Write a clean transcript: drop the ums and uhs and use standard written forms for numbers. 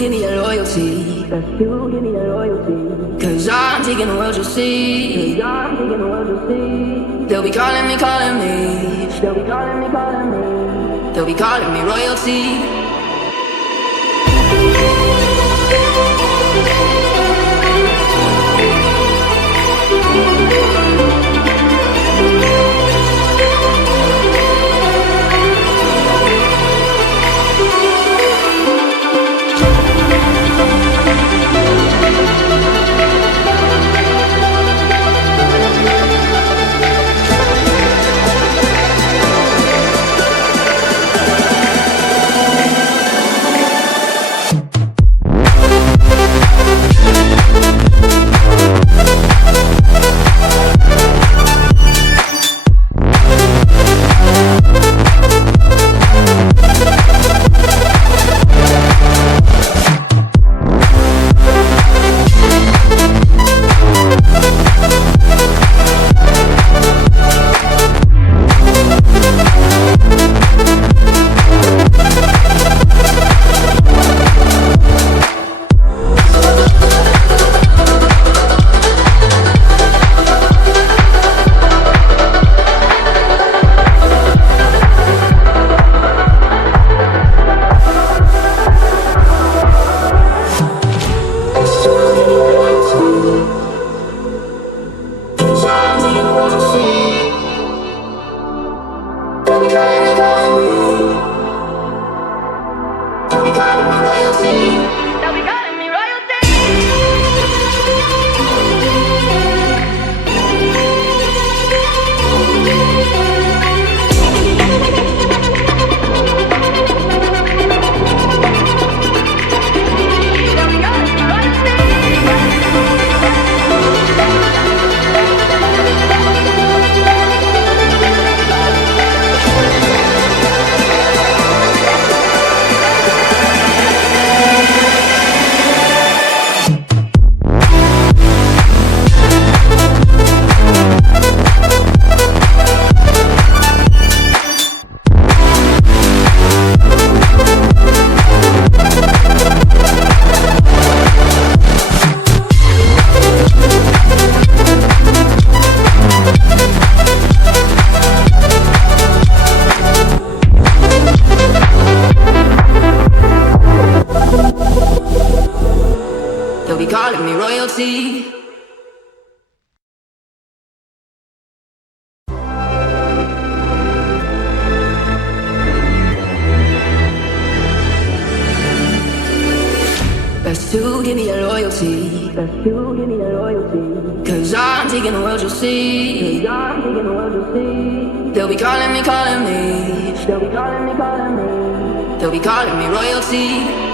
give me your loyalty. Best you give me your loyalty. Cause I'm taking the world, you'll see. Cause I'm taking the world, you'll see. They'll be calling me, calling me. They'll be calling me, calling me. They'll be calling me royalty. They'll be calling me royalty. Best to give me your loyalty. Best to give me your loyalty. Cause I'm taking the world, you'll see. Cause I'm taking the world, you'll see. They'll be calling me, calling me. They'll be calling me, calling me. They'll be calling me royalty.